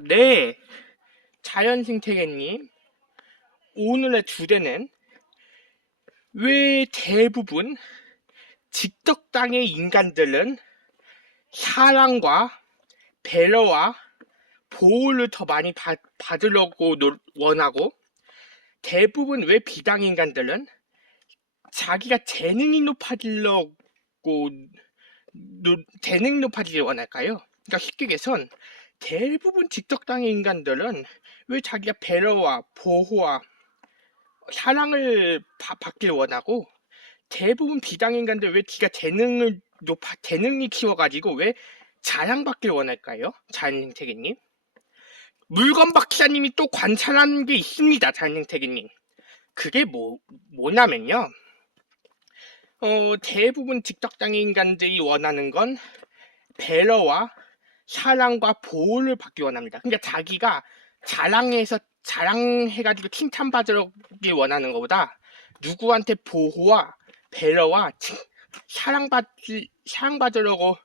네. 자연생태계님. 오늘의 주제는 왜 대부분 직접당의 인간들은 사랑과 배려와 보호를 더 많이 받으려고 원하고 대부분 왜 비당 인간들은 자기가 재능이 높아지려고 재능이 높아지길 원할까요? 그러니까 쉽게 얘기해선 대부분 직접당의 인간들은 왜 자기가 배려와 보호와 사랑을 받길 원하고 대부분 비당 인간들 왜 지가 재능이 키워가지고 왜 자랑받길 원할까요? 자연생태계님. 물건 박사님이 또 관찰하는 게 있습니다. 자연생태계님. 그게 뭐냐면요. 대부분 직접당의 인간들이 원하는 건 배려와 사랑과 보호를 받기 원합니다. 그러니까 자기가 자랑해가지고 칭찬받으길 원하는 것보다 누구한테 보호와 배려와 사랑받으려고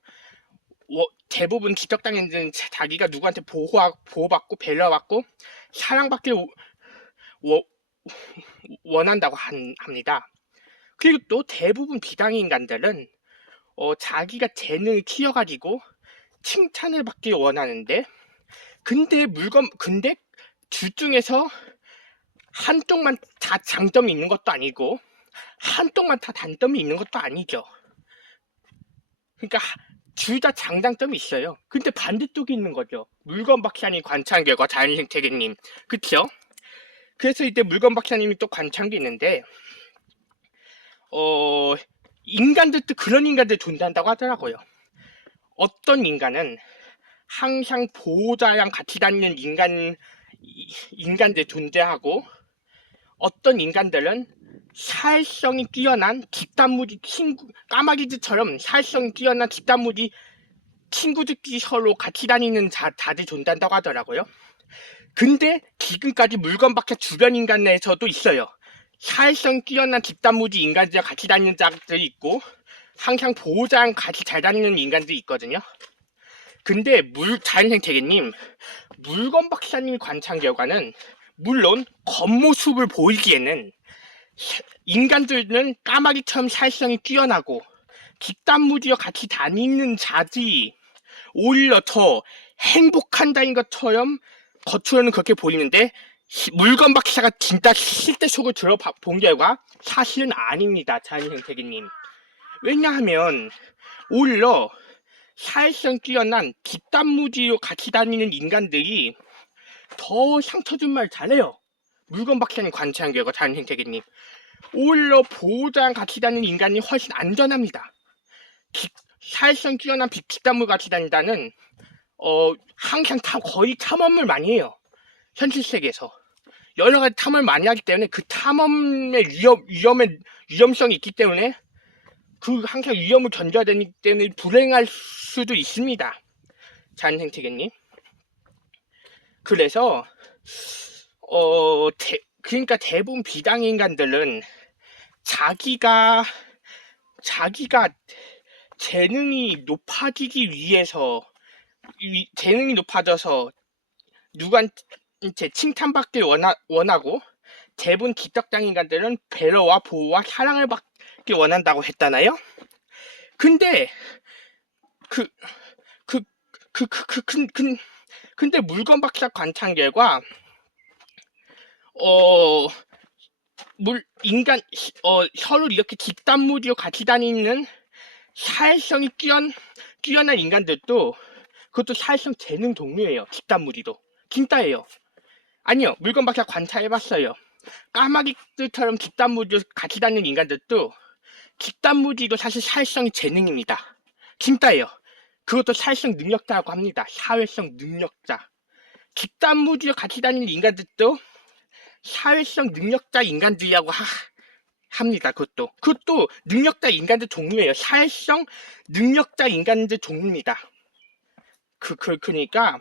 대부분 직접당했는 자기가 누구한테 보호받고 배려받고 사랑받길 원한다고 합니다. 그리고 또 대부분 비당의 인간들은 자기가 재능을 키워가지고 칭찬을 받길 원하는데 근데 둘 중에서 한쪽만 다 장점이 있는 것도 아니고 한쪽만 다 단점이 있는 것도 아니죠. 그러니까 둘 다 장단점이 있어요. 근데 반대쪽이 있는 거죠. 물건 박사님 관찰 결과 자연생태계님. 그쵸? 그래서 이때 물건 박사님이 또 관찰한 게 있는데 인간들도 그런 인간들 존재한다고 하더라고요. 어떤 인간은 항상 보호자랑 같이 다니는 인간들 존재하고 어떤 인간들은 사회성이 뛰어난 뒷단무지 까마귀들처럼 사회성이 뛰어난 뒷단무지 친구들끼리 서로 같이 다니는 자들 존재한다고 하더라고요. 근데 지금까지 물건 밖에 주변 인간 내에서도 있어요. 사회성 뛰어난 뒷단무지 인간들이랑 같이 다니는 자들이 있고 항상 보호자랑 같이 잘 다니는 인간들이 있거든요. 근데 자연생태계님, 물건 박사님이 관찰 결과는 물론 겉모습을 보이기에는 인간들은 까마귀처럼 사회성이 뛰어나고 뒷단무지와 같이 다니는 자들이 오히려 더 행복한다는 것처럼 겉으로는 그렇게 보이는데 물건 박사가 진짜 실제 속을 들어본 결과 사실은 아닙니다. 자연생태계님. 왜냐하면 오히려 사회성 뛰어난 뒷단무지로 같이 다니는 인간들이 더 상처 준 말 잘해요. 물건 박사님 관찰한 결과 자연생태계님. 오히려 보호자랑 같이 다니는 인간이 훨씬 안전합니다. 사회성 뛰어난 뒷단무 같이 다닌다는 항상 거의 탐험을 많이 해요. 현실 세계에서 여러 가지 탐험을 많이 하기 때문에 그 탐험의 위험성이 있기 때문에 항상 위험을 견뎌야 되기 때문에 불행할 수도 있습니다. 자연생태계님. 그래서 그러니까 대부분 비당 인간들은 자기가 재능이 높아지기 위해서 재능이 높아져서 누구한테 칭찬받길 원하고 대부분 직접당 인간들은 배려와 보호와 사랑을 받길 원한다고 했잖아요. 근데 근데 물건 박사 관찰 결과 서로 이렇게 뒷단무지로 같이 다니는 사회성이 뛰어난 인간들도 그것도 사회성 재능 종류예요. 뒷단무지도 진짜예요. 아니요, 물건 박사 관찰해봤어요. 까마귀들처럼 뒷단무지로 같이 다니는 인간들도 뒷단무지도 사실 사회성이 재능입니다. 진짜예요. 그것도 사회성 능력자라고 합니다. 사회성 능력자. 뒷단무지로 같이 다니는 인간들도 사회성 능력자 인간들이라고 합니다. 그것도 능력자 인간들 종류예요. 사회성 능력자 인간들 종류입니다. 그러니까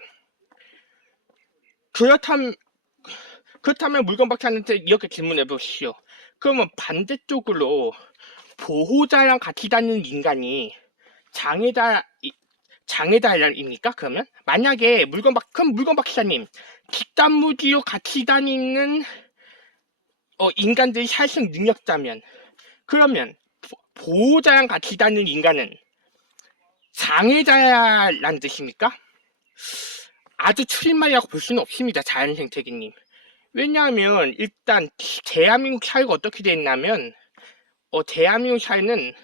그렇다면 물건 박사한테 이렇게 질문해 보시오. 그러면 반대쪽으로 보호자랑 같이 다니는 인간이 장애자입니까? 그러면 만약에 그럼 물건 박사님, 집단무지로 같이 다니는 인간들이 사회성 능력자면, 그러면 보호자랑 같이 다니는 인간은 장애자란 뜻입니까? 아주 틀린 말이라고 볼 수는 없습니다, 자연생태계님. 왜냐하면 일단 대한민국 사회가 어떻게 돼 있냐면 대한민국 사회는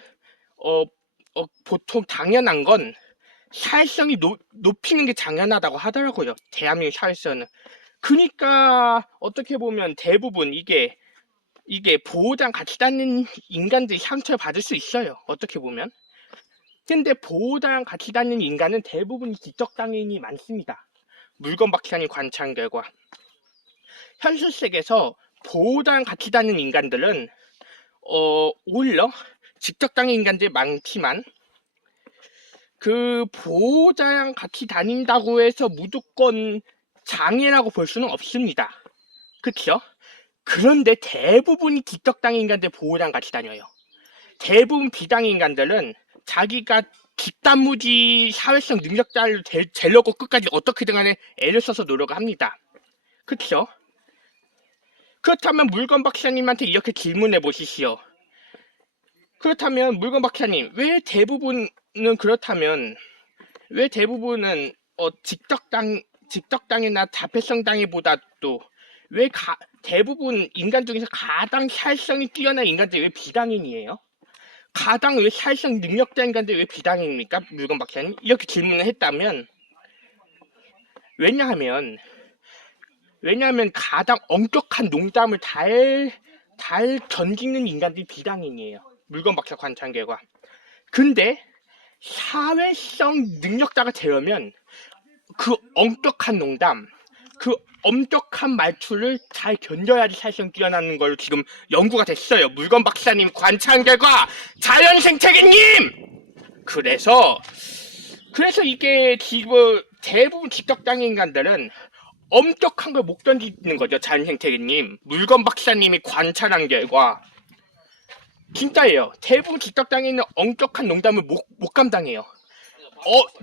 보통 당연한 건 사회성이 높이는 게 당연하다고 하더라고요, 대한민국 사회에서는. 그러니까 어떻게 보면 대부분 이게 보호자랑 같이 다니는 인간들이 상처를 받을 수 있어요, 어떻게 보면. 근데 보호자랑 같이 다니는 인간은 대부분 지적장애인이 많습니다. 물건 박사님 관찰한 결과 현실 세계에서 보호자랑 같이 다니는 인간들은 오히려 지적장애 인간들이 많지만 그 보호자랑 같이 다닌다고 해서 무조건 장애라고 볼 수는 없습니다. 그쵸? 그런데 대부분이 지적장애 인간들 보호자랑 같이 다녀요. 대부분 비장애 인간들은 자기가 집단무지 사회성 능력자를 되려고 끝까지 어떻게든 간에 애를 써서 노력을 합니다. 그쵸? 그렇다면 물건 박사님한테 이렇게 질문해 보시시오. 그렇다면 물건 박사님, 왜 대부분은 직덕장애나 자폐성 장애보다도 왜 대부분 인간 중에서 가장 사회성이 뛰어난 인간들이 왜 비장애인이에요? 가장 왜 사회성 능력자 인간들이 왜 비장애인입니까? 물건 박사님, 이렇게 질문을 했다면, 왜냐하면 가장 엄격한 농담을 잘 던지는 인간들이 비장애인이에요, 물건 박사 관찰 결과. 근데 사회성 능력자가 되려면 그 엄격한 농담, 그 엄격한 말투를 잘 견뎌야지 사회성 뛰어나는 걸로 지금 연구가 됐어요, 물건 박사님 관찰 결과. 자연생태계님! 그래서 이게 지금 대부분 지적장애 인간들은 엄격한 걸 못 견디는 거죠, 자연생태계님. 물건 박사님이 관찰한 결과 진짜예요. 대부분 지적장애인은 엄격한 농담을 못 감당해요.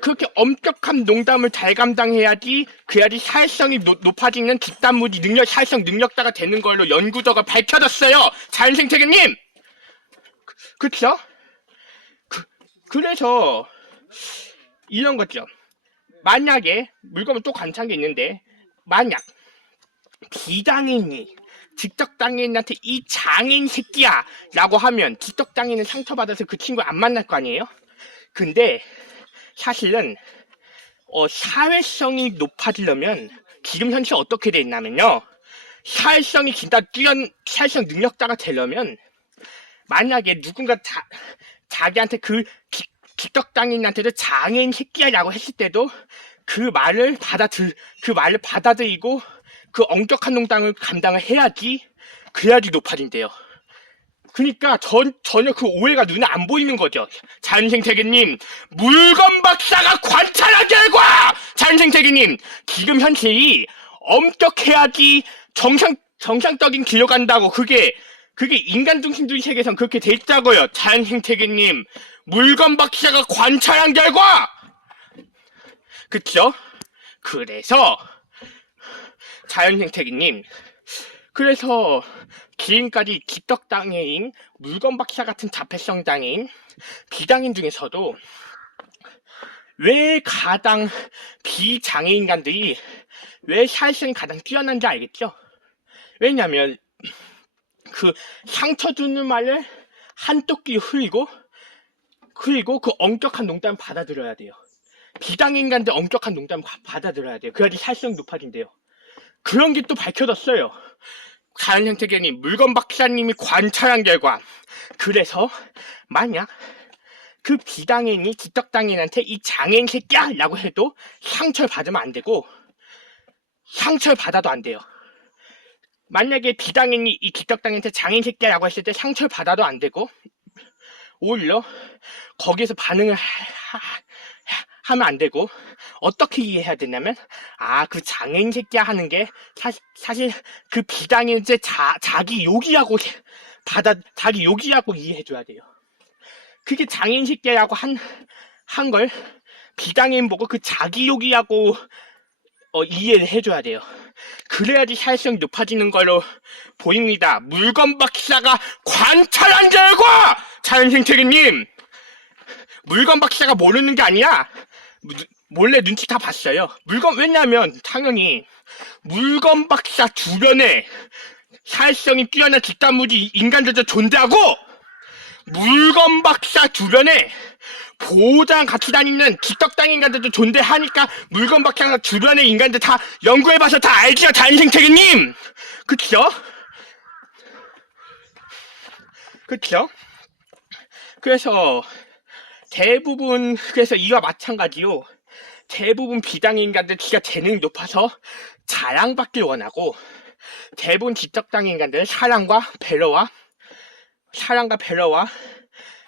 그렇게 엄격한 농담을 잘 감당해야지 그래야지 사회성이 높아지는 집단무지 사회성 능력자가 되는 걸로 연구자가 밝혀졌어요, 자연생태계님. 그쵸? 그래서 이런 거죠. 만약에 물건을 또 관찰한 게 있는데, 만약 비장애인이 지적장애인한테 이 장애인 새끼야 라고 하면 지적장애인은 상처받아서 그 친구 안 만날 거 아니에요? 근데 사실은 사회성이 높아지려면 지금 현실 어떻게 돼 있냐면요, 사회성이 진짜 사회성 능력자가 되려면 만약에 누군가 자기한테 그 지적장애인한테도 장애인 새끼야 라고 했을 때도 그 말을 받아들이고 그 엄격한 농담을 감당을 해야지, 그래야지 높아진대요. 그러니까 전혀 그 오해가 눈에 안 보이는 거죠, 자연생태계님. 물건 박사가 관찰한 결과, 자연생태계님, 지금 현실이 엄격해야지 정상적인 길로 간다고. 그게 인간 중심주의 세계에선 그렇게 돼 있다고요, 자연생태계님. 물건 박사가 관찰한 결과. 그쵸? 그래서 자연생태계님, 그래서 지금까지 지적장애인, 물건 박사 같은 자폐성 장애인, 비장애인 중에서도 왜 가장 비장애인간들이 왜 사회성이 가장 뛰어난지 알겠죠? 왜냐면 그 상처 주는 말을 한쪽 귀 흘리고 그 엄격한 농담을 받아들여야 돼요. 비장애인간들 엄격한 농담을 받아들여야 돼요. 그래야지 사회성이 높아진대요. 그런 게 또 밝혀졌어요, 자연생태계님. 물건 박사님이 관찰한 결과. 그래서 만약 그 비장애인이 지적장애인한테 이 장애인 새끼야 라고 해도 상처를 받으면 안 되고, 상처를 받아도 안 돼요. 만약에 비장애인이 이 지적장애인한테 장애인 새끼야 라고 했을 때 상처를 받아도 안 되고, 오히려 거기에서 반응을 하면 안 되고, 어떻게 이해해야 되냐면, 그 장애인 새끼야 하는 게 사실 그 비장애인한테 자기 욕이라고 이해해줘야 돼요. 그게 장애인 새끼라고 한 걸 비장애인 보고 그 자기욕이라고 이해를 해줘야 돼요. 그래야지 사회성이 높아지는 걸로 보입니다. 물건 박사가 관찰한 결과! 자연생태계님! 물건 박사가 모르는 게 아니야. 몰래 눈치 다 봤어요. 왜냐면 당연히 물건 박사 주변에 사회성이 뛰어난 집단물이 인간들도 존재하고, 물건 박사 주변에 보호자랑 같이 다니는 기떡당 인간들도 존재하니까 물건 박사 주변의 인간들 다 연구해봐서 다 알지요, 자연생태계님! 그쵸? 그래서 이와 마찬가지로 대부분 비장애 인간들 지가 재능이 높아서 자랑받길 원하고, 대부분 지적당 인간들은 사랑과 배려와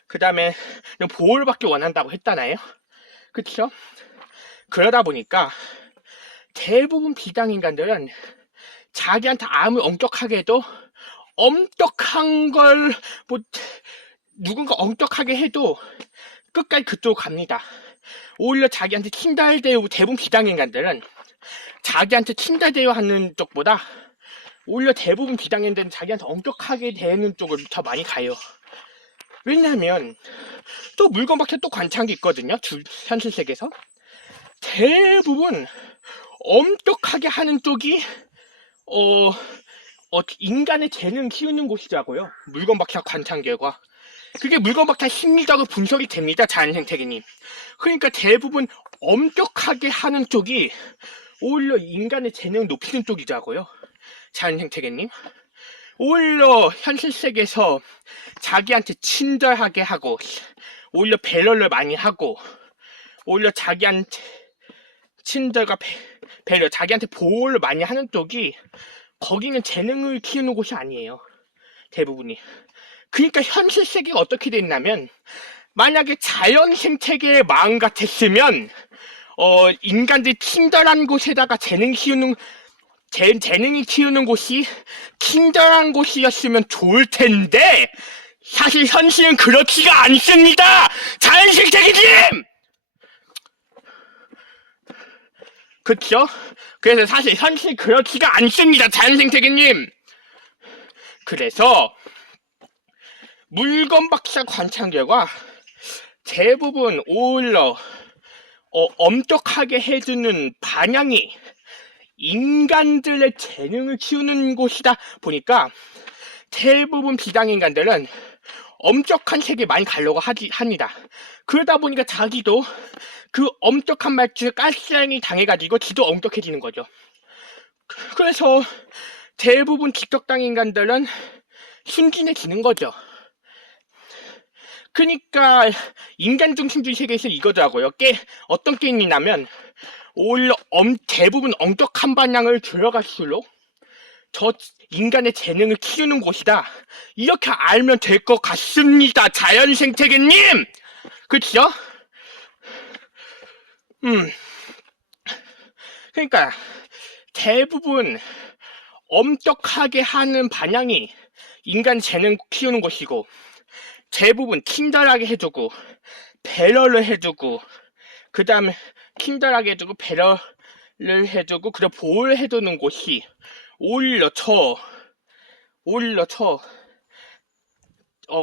그 다음에 보호를 받길 원한다고 했잖아요. 그쵸? 그러다 보니까 대부분 비장 인간들은 자기한테 아무리 엄격하게 해도 누군가 엄격하게 해도 끝까지 그쪽으로 갑니다. 오히려 자기한테 친달대우, 대부분 비장 인간들은 자기한테 친달대우 하는 쪽보다 오히려 대부분 비장 인간들은 자기한테 엄격하게 대하는 쪽으로 더 많이 가요. 왜냐면 또 물건 밖에 또 관찰한 게 있거든요. 현실 세계에서 대부분 엄격하게 하는 쪽이 인간의 재능 키우는 곳이라고요. 물건 박사 관찰 결과. 그게 물건 박사 심리적으로 분석이 됩니다. 자연생태계님. 그러니까 대부분 엄격하게 하는 쪽이 오히려 인간의 재능을 높이는 쪽이라고요. 자연생태계님. 오히려 현실 세계에서 자기한테 친절하게 하고, 오히려 배려를 많이 하고, 오히려 자기한테 친절과 배려, 자기한테 보호를 많이 하는 쪽이, 거기는 재능을 키우는 곳이 아니에요. 대부분이. 그러니까 현실 세계가 어떻게 됐냐면, 만약에 자연 생태계의 마음 같았으면 인간들이 친절한 곳에다가 재능이 키우는 곳이 친절한 곳이었으면 좋을 텐데, 사실 현실은 그렇지가 않습니다. 자연생태계님! 그쵸? 그래서 사실 현실이 그렇지가 않습니다. 자연생태계님! 그래서 물건 박사 관찰 결과 대부분 오히려 엄격하게 해주는 방향이 인간들의 재능을 키우는 곳이다 보니까 대부분 비장인간들은 엄격한 세계에 많이 가려고 합니다. 그러다 보니까 자기도 그 엄격한 말투에 가스라이팅 당해가지고 지도 엄격해지는 거죠. 그래서 대부분 직격당 인간들은 순진해지는 거죠. 그러니까 인간 중심주의 세계에서 이거더라고요. 어떤 게임이냐면 오히려 대부분 엄격한 방향을 들어갈수록 저 인간의 재능을 키우는 곳이다. 이렇게 알면 될 것 같습니다. 자연생태계님! 그쵸? 그러니까 대부분 엄격하게 하는 방향이 인간 재능 키우는 곳이고, 대부분 친절하게 해주고 배려를 해주고, 그 다음에 친절하게 해주고 배려를 해주고 그리고 보호를 해주는 곳이 오히려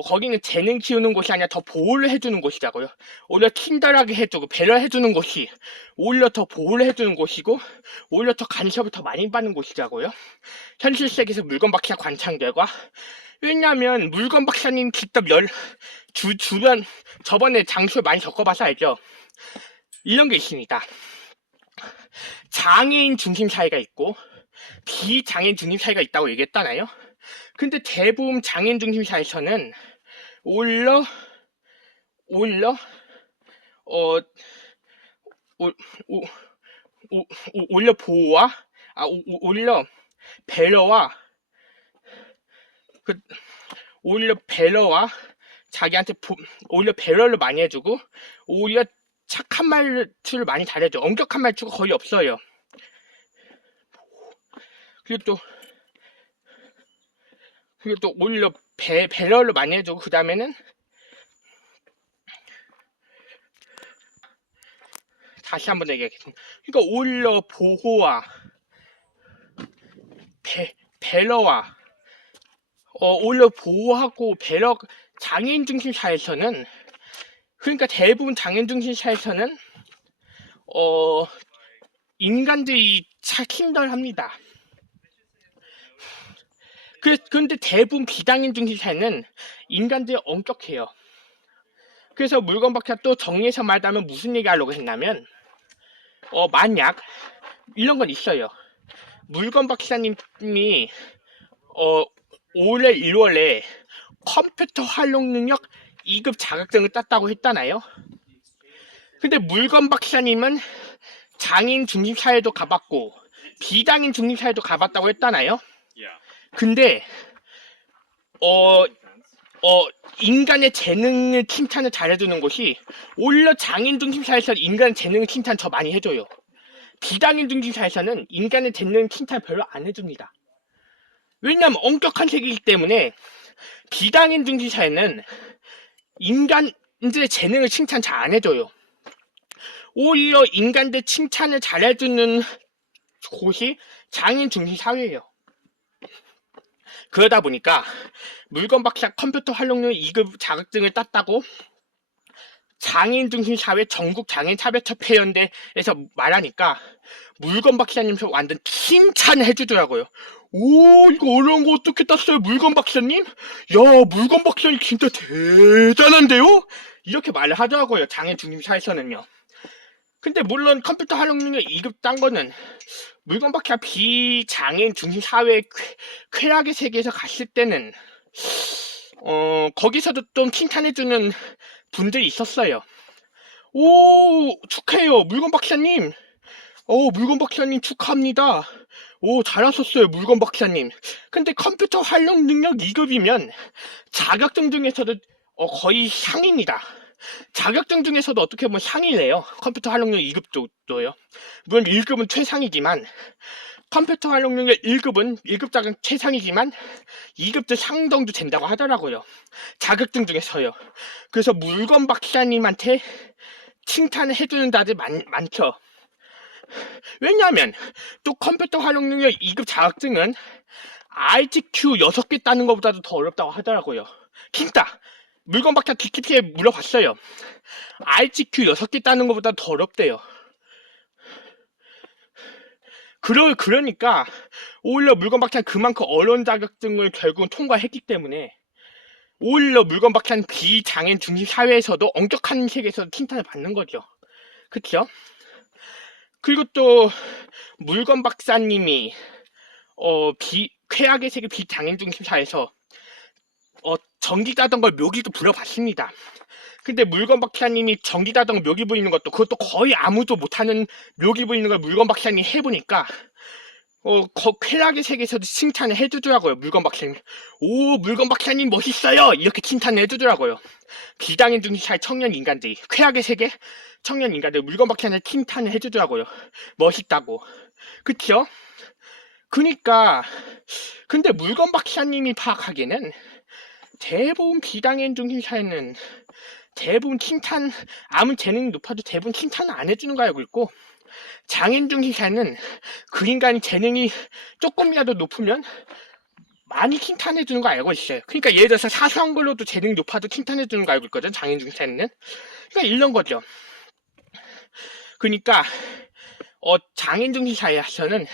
거기는 재능 키우는 곳이 아니라 더 보호를 해주는 곳이라고요. 오히려 친절하게 해주고 배려해주는 곳이 오히려 더 보호를 해주는 곳이고, 오히려 더 간섭을 더 많이 받는 곳이라고요. 현실 세계에서 물건 박사 관찰 결과. 왜냐면 물건 박사님 직접 주변 저번에 장소를 많이 겪어봐서 알죠. 이런 게 있습니다. 장애인 중심 사회가 있고 비장애인 중심 사회가 있다고 얘기했잖아요. 근데 대부분 장애인 중심 사회에서는 오히려 보호와 오히려 배려와 오히려 자기한테 오히려 배려를 많이 해주고, 오히려 착한 말투를 많이 잘해줘. 엄격한 말투가 거의 없어요. 그리고 또 오히려 배려를 많이 해주고, 그 다음에는 다시 한번 얘기하겠습니다. 그러니까 오히려 보호와 배려와 오히려 보호하고 배려 장애인 중심 사회에서는 그러니까 대부분 장애인 중심 사회에서는 인간들이 친절합니다. 그런데 대부분 비장애인 중심 사회는 인간들이 엄격해요. 그래서 물건 박사 또 정리해서 말하면 무슨 얘기 하려고 했냐면 만약 이런 건 있어요. 물건 박사님이 올해 1월에 컴퓨터 활용 능력 2급 자격증을 땄다고 했잖아요. 근데 물건 박사님은 장애인 중심 사회도 가봤고 비장애인 중심 사회도 가봤다고 했잖아요. 근데 인간의 재능을 칭찬을 잘해주는 곳이 오히려 장애인 중심 사회에서 인간의 재능을 칭찬 더 많이 해줘요. 비장애인 중심 사회에서는 인간의 재능 칭찬 별로 안 해줍니다. 왜냐하면 엄격한 세계이기 때문에 비장애인 중심 사회는 인간들의 재능을 칭찬 잘 안 해줘요. 오히려 인간들 칭찬을 잘해주는 곳이 장애인 중심 사회예요. 그러다 보니까 물건 박사 컴퓨터 활용력 2급 자격증을 땄다고 장애인 중심 사회 전국 장애인 차별협회연대에서 말하니까 물건 박사님 완전 칭찬을 해주더라고요. 오, 이거 어려운 거 어떻게 땄어요, 물건 박사님? 야, 물건 박사님 진짜 대단한데요? 이렇게 말을 하더라고요, 장애인 중심 사회에서는요. 근데 물론 컴퓨터 활용능력 2급 딴 거는 물건 박사 비장애인 중심 사회 쾌락의 세계에서 갔을 때는 거기서도 좀 칭찬해주는 분들이 있었어요. 오, 축하해요, 물건 박사님. 물건 박사님 축하합니다. 오, 잘하셨어요, 물건 박사님. 근데 컴퓨터 활용 능력 2급이면 자격증 중에서도 거의 상위입니다. 자격증 중에서도 어떻게 보면 상위래요. 컴퓨터 활용력 2급도요. 물론 1급은 최상이지만 컴퓨터 활용 능력 1급은 1급 자격 최상이지만 2급도 상정도 된다고 하더라고요. 자격증 중에서요. 그래서 물건 박사님한테 칭찬을 해주는 자들 많죠. 왜냐하면 또 컴퓨터 활용 능력 2급 자격증은 ITQ 6개 따는 것보다도 더 어렵다고 하더라고요. 진짜 물건 박사 DTP에 물어봤어요. ITQ 6개 따는 것보다 더 어렵대요. 그러니까 오히려 물건 박사는 그만큼 어려운 자격증을 결국은 통과했기 때문에 오히려 물건 박사는 비장애인 중심 사회에서도 엄격한 세계에서 칭찬을 받는 거죠. 그쵸? 그리고 또 물건 박사님이 쾌악의 세계 비장애인 중심 사회에서 전기 자전거 묘기도 부려봤습니다. 근데 물건 박사님이 전기 자전거 묘기 부리는 것도 그것도 거의 아무도 못하는 묘기 부리는 걸 물건 박사님이 해보니까 쾌락의 세계에서도 칭찬을 해주더라고요. 물건 박사님. 오, 물건 박사님 멋있어요. 이렇게 칭찬을 해주더라고요. 비장애인 중심 사회 청년 인간들이 쾌락의 세계 청년 인간들 물건 박사님 칭찬을 해주더라고요. 멋있다고. 그쵸? 그니까 근데 물건 박사님이 파악하기에는 대부분 비장애인 중심 사회는 대부분 칭찬 아무리 재능이 높아도 대부분 칭찬을 안 해주는 거 알고 있고 장애인 중심 사회는 그 인간이 재능이 조금이라도 높으면 많이 칭찬해주는 거 알고 있어요. 그러니까 예를 들어서 사소한 걸로도 재능이 높아도 칭찬해주는 거 알고 있거든. 장애인 중심 사회는. 그러니까 이런 거죠. 그러니까 장애인 중심 사회에서는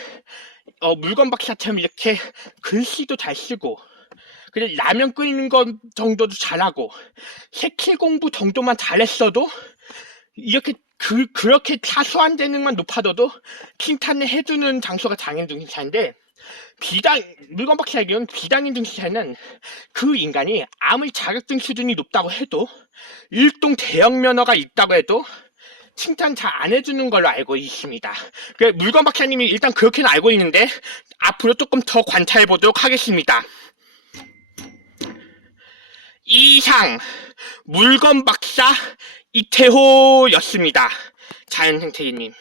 물건 박사처럼 이렇게 글씨도 잘 쓰고 그래 라면 끓이는 것 정도도 잘하고 색칠 공부 정도만 잘했어도 이렇게 그렇게 사소한 재능만 높아져도 칭찬을 해주는 장소가 장애인 중심 사회인데 물건 박사에게는 비장애인 중심 사회는 그 인간이 아무리 자격증 수준이 높다고 해도 일동 대형 면허가 있다고 해도 칭찬 잘 안 해주는 걸로 알고 있습니다. 물건 박사님이 일단 그렇게는 알고 있는데 앞으로 조금 더 관찰해 보도록 하겠습니다. 이상 물건 박사 이태호였습니다. 자연생태계님.